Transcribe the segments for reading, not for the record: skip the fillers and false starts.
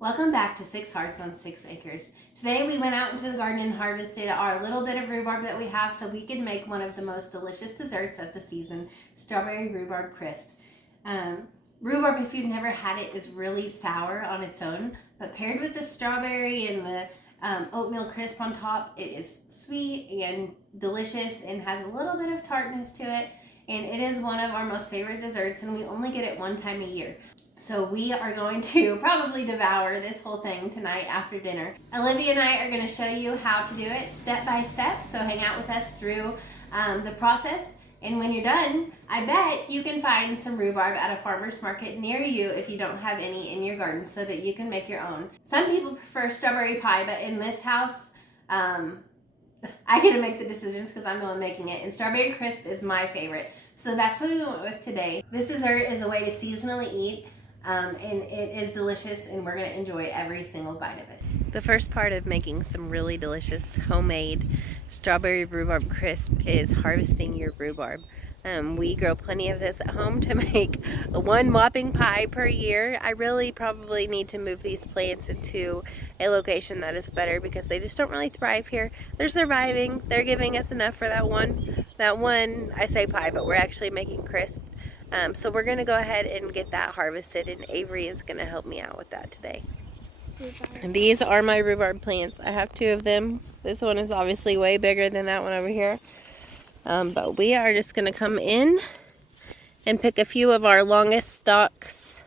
Welcome back to Six Hearts on 6 Acres. Today we went out into the garden and harvested our little bit of rhubarb that we have so we can make one of the most delicious desserts of the season, strawberry rhubarb crisp. Rhubarb, if you've never had it, is really sour on its own, but paired with the strawberry and the oatmeal crisp on top, it is sweet and delicious and has a little bit of tartness to it. And it is one of our most favorite desserts, and we only get it one time a year. So we are going to probably devour this whole thing tonight after dinner. Olivia and I are going to show you how to do it step by step, so hang out with us through the process. And when you're done, I bet you can find some rhubarb at a farmer's market near you if you don't have any in your garden, so that you can make your own. Some people prefer strawberry pie, but in this house, I get to make the decisions because I'm the one making it, and strawberry crisp is my favorite. So that's what we went with today. This dessert is a way to seasonally eat, and it is delicious, and we're going to enjoy every single bite of it. The first part of making some really delicious homemade strawberry rhubarb crisp is harvesting your rhubarb. We grow plenty of this at home to make one whopping pie per year. I really probably need to move these plants into a location that is better because they just don't really thrive here. They're surviving. They're giving us enough for that one, I say pie, but we're actually making crisp. So we're going to go ahead and get that harvested, and Avery is going to help me out with that today. And these are my rhubarb plants. I have 2 of them. This one is obviously way bigger than that one over here. But we are just going to come in and pick a few of our longest stalks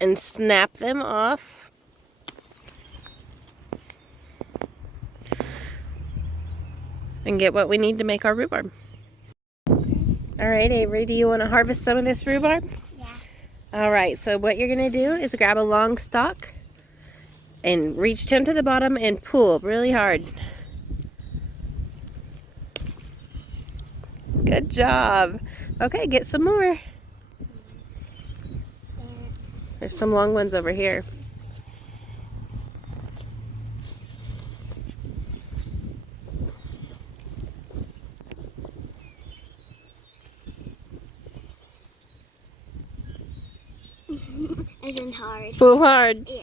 and snap them off. And get what we need to make our rhubarb. Alright, Avery, do you want to harvest some of this rhubarb? Yeah. Alright, so what you're going to do is grab a long stalk and reach down to the bottom and pull really hard. Good job. Okay, get some more. There's some long ones over here. Isn't hard. Pull hard. Yeah.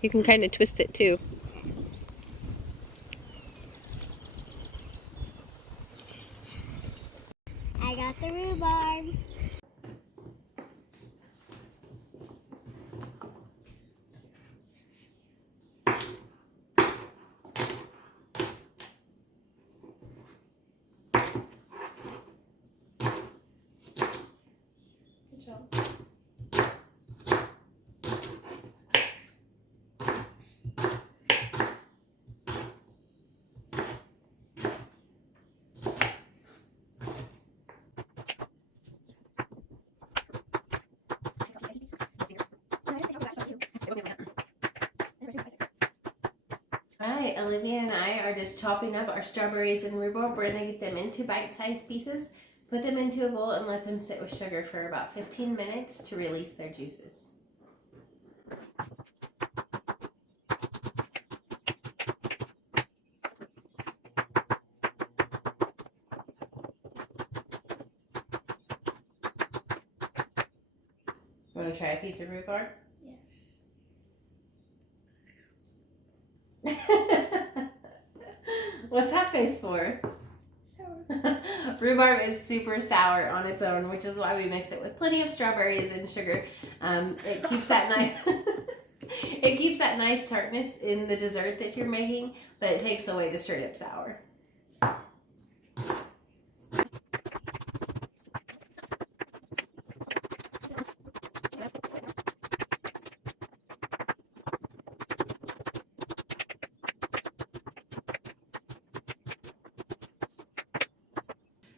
You can kind of twist it too. I got the rhubarb. Good job. Alright, Olivia and I are just chopping up our strawberries and rhubarb. We're going to get them into bite-sized pieces, put them into a bowl, and let them sit with sugar for about 15 minutes to release their juices. Want to try a piece of rhubarb? Yes. What's that face for? Rhubarb is super sour on its own, which is why we mix it with plenty of strawberries and sugar. It keeps that nice it keeps that nice tartness in the dessert that you're making, but it takes away the straight up sour.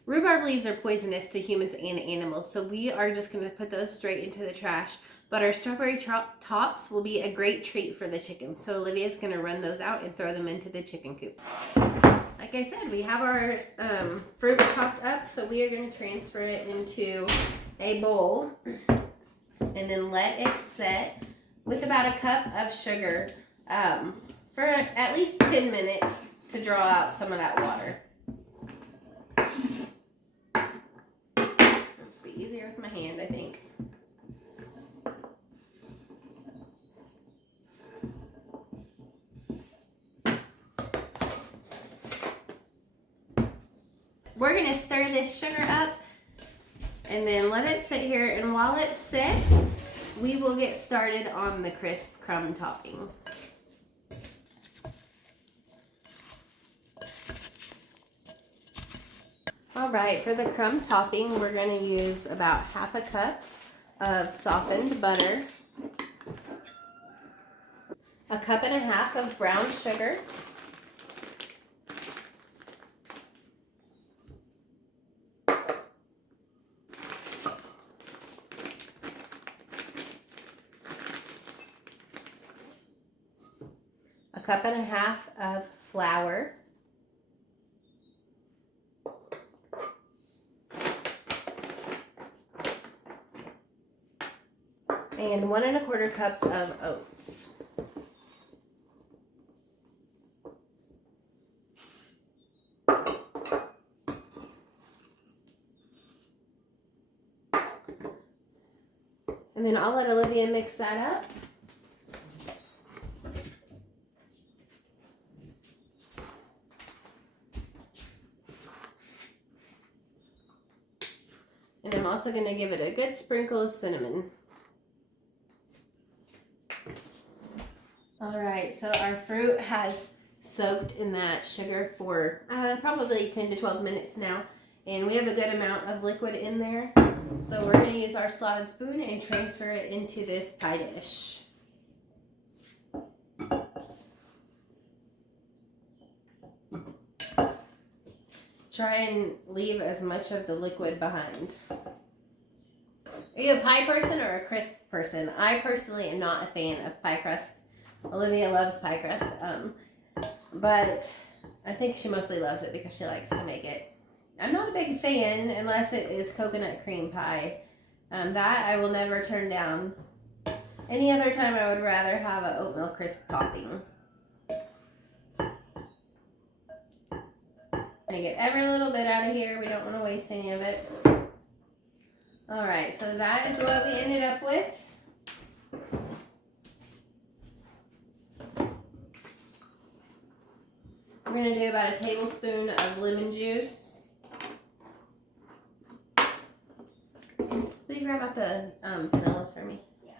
Rhubarb leaves are poisonous to humans and animals, so we are just going to put those straight into the trash. But our strawberry tops will be a great treat for the chickens. So Olivia's going to run those out and throw them into the chicken coop. Like I said, we have our fruit chopped up, so we are going to transfer it into a bowl and then let it set with about a cup of sugar for at least 10 minutes to draw out some of that water. It'll just be easier with my hand, I think. We're gonna stir this sugar up and then let it sit here, and while it sits, we will get started on the crisp crumb topping. All right, for the crumb topping, we're gonna use about half a cup of softened butter, a cup and a half of brown sugar, a cup and a half of flour, and 1 1/4 cups of oats. And then I'll let Olivia mix that up. And I'm also going to give it a good sprinkle of cinnamon. All right, so our fruit has soaked in that sugar for probably 10 to 12 minutes now. And we have a good amount of liquid in there. So we're going to use our slotted spoon and transfer it into this pie dish. Try and leave as much of the liquid behind. Are you a pie person or a crisp person? I personally am not a fan of pie crust. Olivia loves pie crust, but I think she mostly loves it because she likes to make it. I'm not a big fan unless it is coconut cream pie. That I will never turn down. Any other time I would rather have an oatmeal crisp topping. Gonna get every little bit out of here. We don't want to waste any of it. All right, so that is what we ended up with. We're gonna do about a tablespoon of lemon juice. Will you grab out the vanilla for me? Yeah.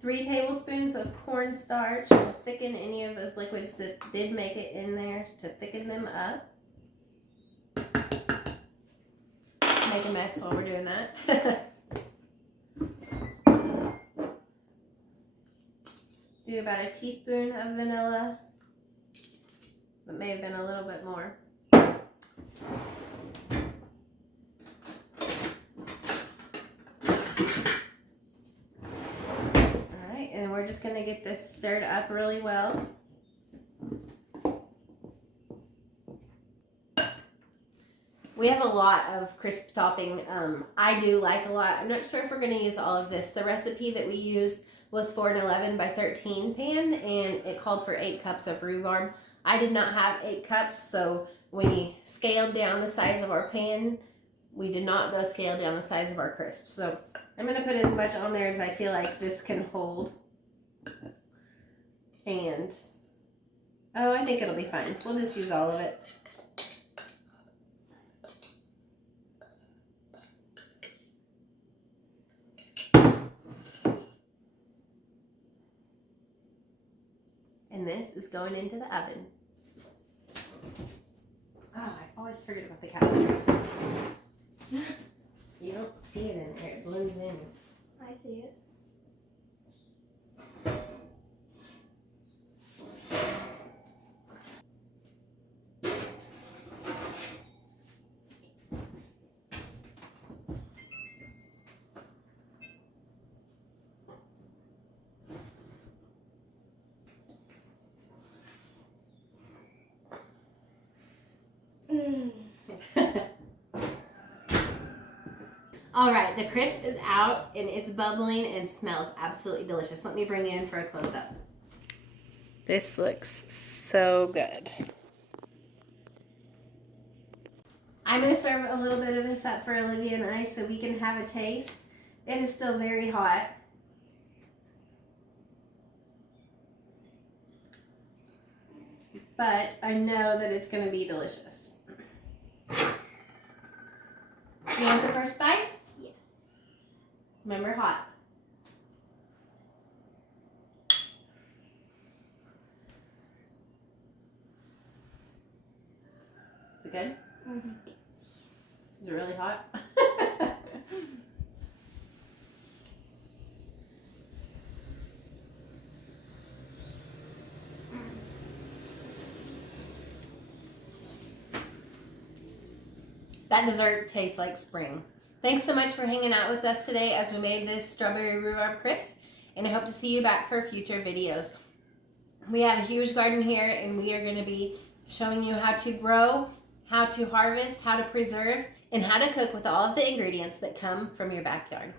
3 tablespoons of cornstarch to thicken any of those liquids that did make it in there, to thicken them up. Make a mess while we're doing that. Do about a teaspoon of vanilla. That may have been a little bit more. Alright, and we're just going to get this stirred up really well. We have a lot of crisp topping. I do like a lot. I'm not sure if we're going to use all of this. The recipe that we used was for an 11 by 13 pan, and it called for 8 cups of rhubarb. I did not have 8 cups, so we scaled down the size of our pan. We did not though scale down the size of our crisps. So I'm going to put as much on there as I feel like this can hold. And, oh, I think it'll be fine. We'll just use all of it. And this is going into the oven. Oh, I always forget about the calendar. You don't see it in there, it blends in. I see it. All right, the crisp is out and it's bubbling and smells absolutely delicious. Let me bring you in for a close-up. This looks so good. I'm going to serve a little bit of this up for Olivia and I so we can have a taste. It is still very hot. but I know that it's going to be delicious. You want the first bite? Yes. Remember, hot. Is it good? Mm-hmm. Is it really hot? That dessert tastes like spring. Thanks so much for hanging out with us today as we made this strawberry rhubarb crisp, and I hope to see you back for future videos. We have a huge garden here, and we are going to be showing you how to grow, how to harvest, how to preserve, and how to cook with all of the ingredients that come from your backyard.